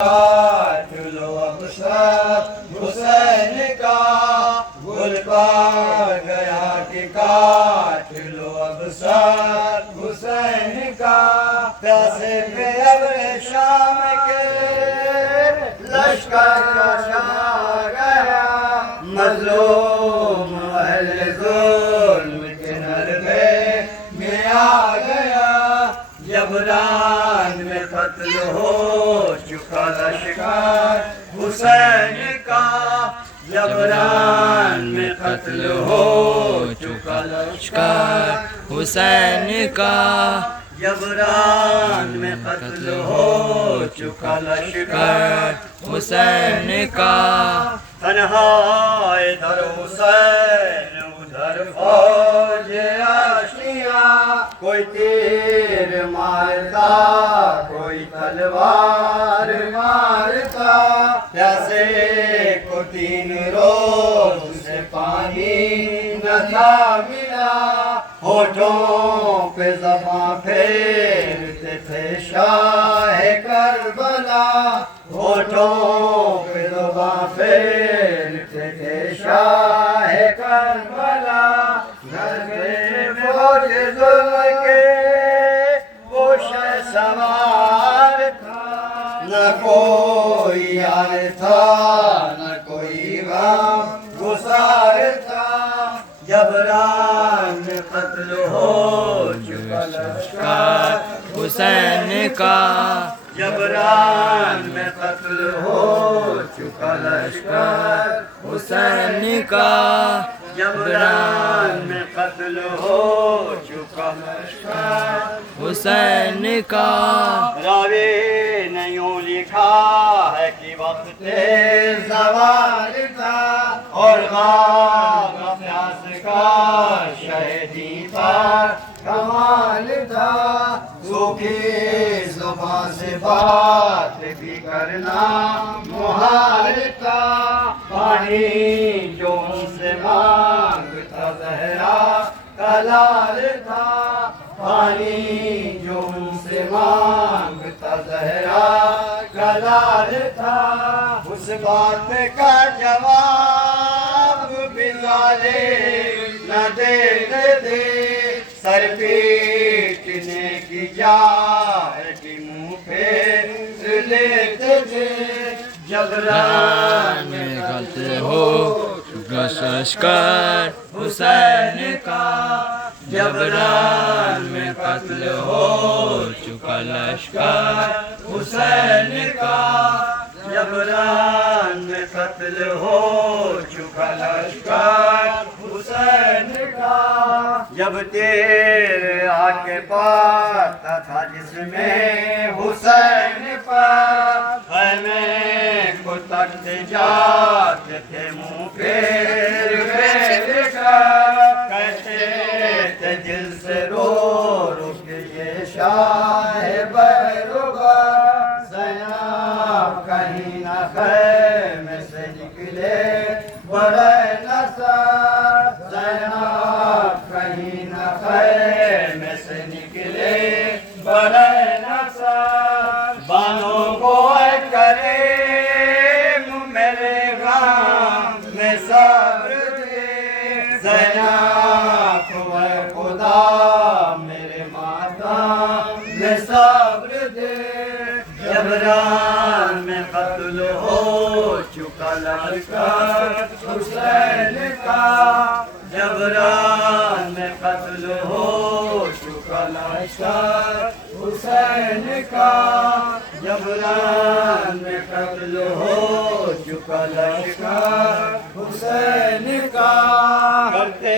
چلو اب سب حسین کا گل پا گیا کہ کاٹ لو اب سب حسین کا پیاسے پہ ابر شام کے لشکر کا چھا گیا مظلوم اہل ظلم کے نرغے میں آ گیا جبران میں قتل ہو چکا لشکر حسین کا جبران میں قتل ہو چکا لشکر حسین کا جبران میں قتل ہو چکا لشکر حسین کا تنہا ادھر حسین ادھر فوج آشیاں کوئی تیر مارتا کوئی تلوار مارتا پیاسے کو 3 روز سے پانی نہ تھا ملا ہونٹوں پہ زباں پھیرتے تھے شاہ کربلا ہونٹوں پہ زباں پھیرتے تھے شاہ کربلا گھر میں فوج ظلم کے وہ شہ سوار تھا نہ کوئی یار تھا نہ کوئی غم گسار تھا جبران میں قتل ہو چکا لشکر حسین کا جبران میں قتل ہو چکا لشکر حسین کا جبران میں قتل ہو چکا لشکر حسین کا راوی نے یوں لکھا ہے کہ وقت زوال تھا اور غام پیاس کا شہدی پر کمال تھا سوکھی زبان سے بات بھی کرنا محال تھا پانی جو ان سے مانگتا زہرا کا لال تھا پانی جو ان سے مانگتا زہرا کا لال تھا اس بات کا جواب بھی ظالم نہ دیتے تھے سر پیٹنے کی جائے کہ منہ پھیر لیتے تھے جبران میں قتل ہو چکا لشکر حسین کا جبران میں قتل ہو چکا لشکر حسین کا جبران میں قتل ہو چکا لشکر حسین کا جب تیر آ کے پاتا تھا جس میں حسین پر خیمے کو تکتے جاتے تھے منہ پھیر پھیر کر کہتے تھے دل سے رو رو کے یہ شاہ بیروبا زینب کہیں نہ خیمے سے نکلے بڑے نصر زینب کہیں نہ خیمے سے نکلے بڑے نصر بانوں کو اے کریم میرے غم میں صبر دے زینب کو اے خدا میرے ماتم میں صبر دے جبران میں قتل ہو چکا لشکر حسین کا جبران میں قتل ہو چکا لشکر حسین کا جبران میں قتل ہو چکا لشکر حسین کا کرتے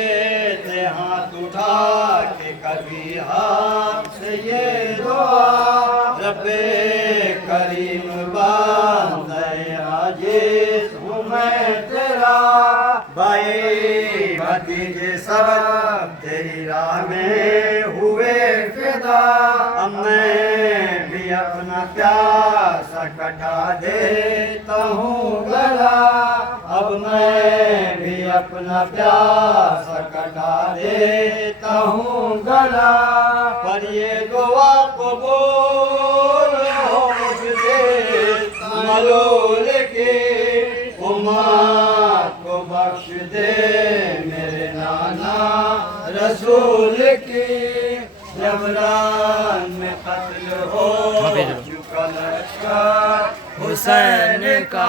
تھے ہاتھ اٹھا کے کبھی ہاتھ سے یہ دعا رب کریم باندے عاجز ہوں میں تیرا بھائی بھتیجے سب تیری راہ میں ہوئے فدا اب میں بھی اپنا پیاسا کٹا دیتا ہوں گلا اب میں بھی اپنا پیاسا کٹا دیتا ہوں گلا پر یہ دعا قبول ہو مجھے ملول کی امت کو بخش دے میرے نانا رسول کی جبران میں قتل ہو چکا لشکر حسین کا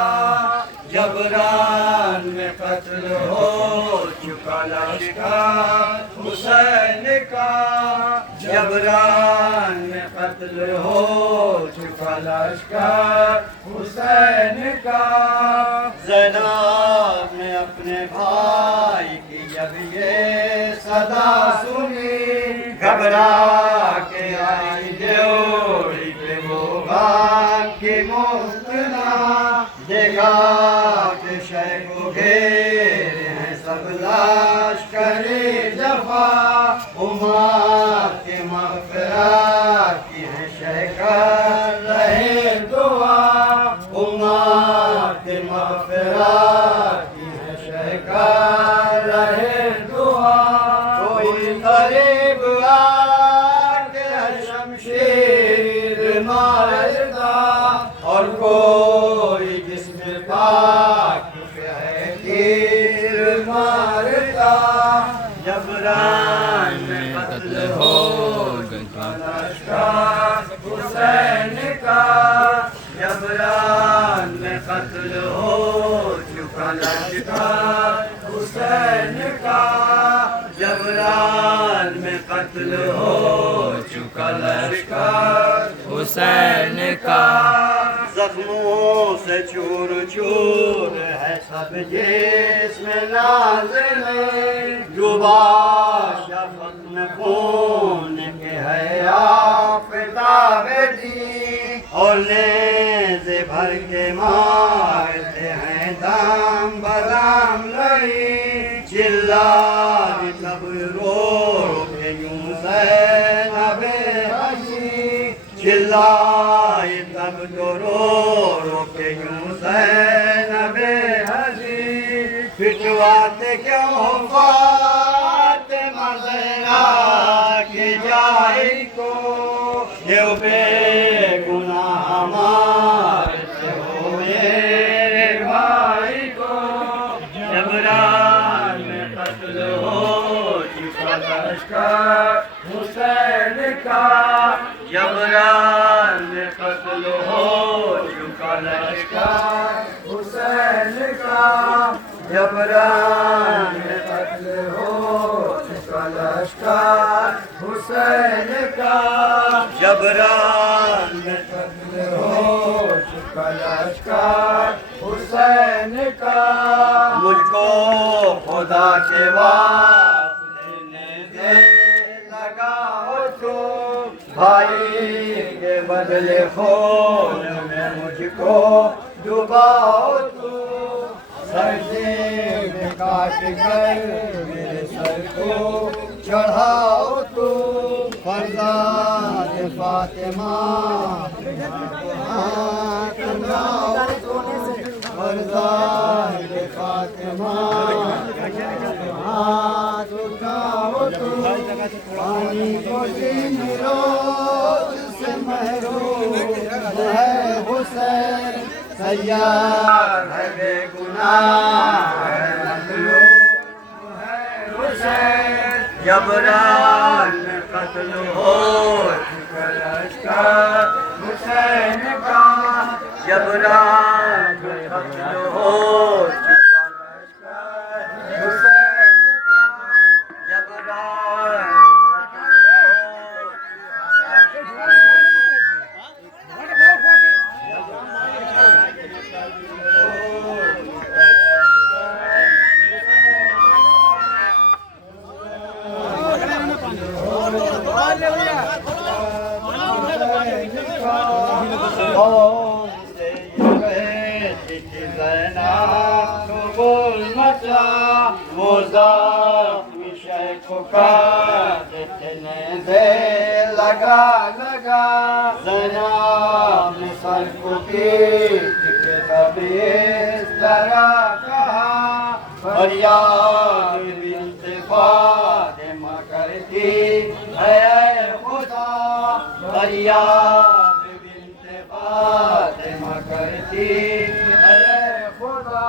جبران میں قتل ہو چکا لشکر حسین کا جبران میں قتل ہو چکا لشکر حسین کا زینب نے اپنے بھائی کی جب یہ صدا سنی گھبرا کے آئی ڈیوڑی پہ وہ غم کی مفتنا دیکھا کہ شے کو گھیرے ہیں سب لشکر جفا امت کی مغفرت کی ہے شے کر رہے دعا امت کی مغفرت کی ہے شے کر رہے دعا کوئی قریب آ کے شمشیر مارتا اور کوئی جسم پاک ہے تیر مارتا جبران میں قتل ہو چکا لشکر حسین کا جبران میں قتل ہو چکا لشکر حسین کا جبران میں قتل ہو چکا لشکر حسین کا زخموں سے چور چور ہے سب جسم نازل ڈوبا شفق میں خون کے ہے آفتاب دی اور نیزے بھر کے مارتے ہیں دام بدام لئی چلائے تب رو کے یوں زینب حسین چلائے تب تو رو کے یوں زینب حسین پٹواتے کیوں فاطمہ زہرا کی جائی کو یہ بے گناہ مارتے ہوئے بھائی کو جبران میں قتل ہو چکا لشکر حسین کا جبران میں قتل ہو چکا لشکر حسین کا جبران میں قتل ہو چکا لشکر حسین کا جبران میں قتل ہو چکا لشکر حسین کا مجھ کو خدا کے واسطے دے لگا ہو تو بھائی کے بدلے خون میں مجھ کو ڈباؤ تو سردی میں کاٹ کر میرے سر کو چڑھاؤ تو فرزاد فاطمہ ہاتھ لاؤ تو فرزاد فاطمہ ہاتھ اٹھاؤ تو پانی کو تین روز سے محروم ہے حسین سیار ہے بے گناہ ہے مظلوم ہے حسین جبران میں قتل ہو چکا لشکر حسین کا جبران میں قتل ہو چکا لشکر حسین کا جبران لگا لگا زینب نے سر کو پیٹ کے تبیز لگا کہا فریاد بنت فاطمہ کرتی ہے اے خدا فریاد بنت فاطمہ کرتی اے خدا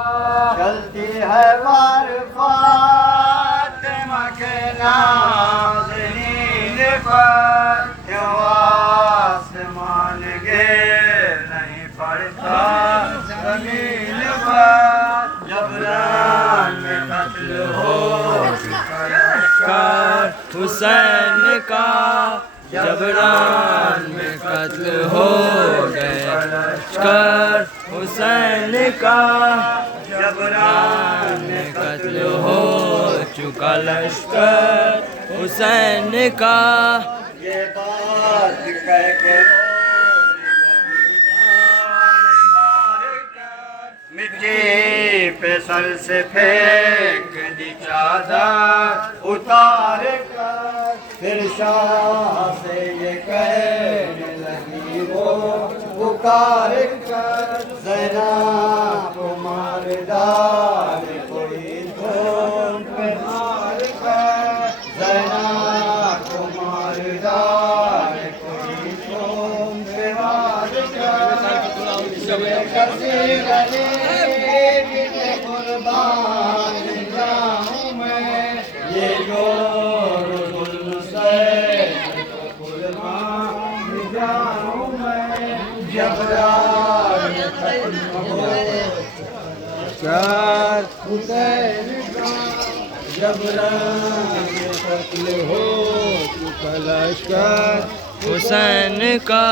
چلتی ہے بار فاطمہ کے ناظرین پر کیوں آسمان گر نہیں پڑتا زمین پر جبران میں قتل ہو چکا لشکر حسین کا جبران میں قتل ہو گیا لشکر حسین کا جبران میں قتل ہو چکا لشکر حسین کا یہ بات کہہ کے مٹی پہ سر سے پھینک دی چادر اتار کر پھر شاہ سے یہ کہنے لگی وہ پکار کر زینب کو مار ڈال کوئی دھون پہ مار کر زینب کو مار ڈال کوئی دھون پہ مار کر کسی گلی قربان جاؤں میں یہ جو قربان جاؤں میں جبران حسین کا جبران قتل ہو چکا لشکر حسین کا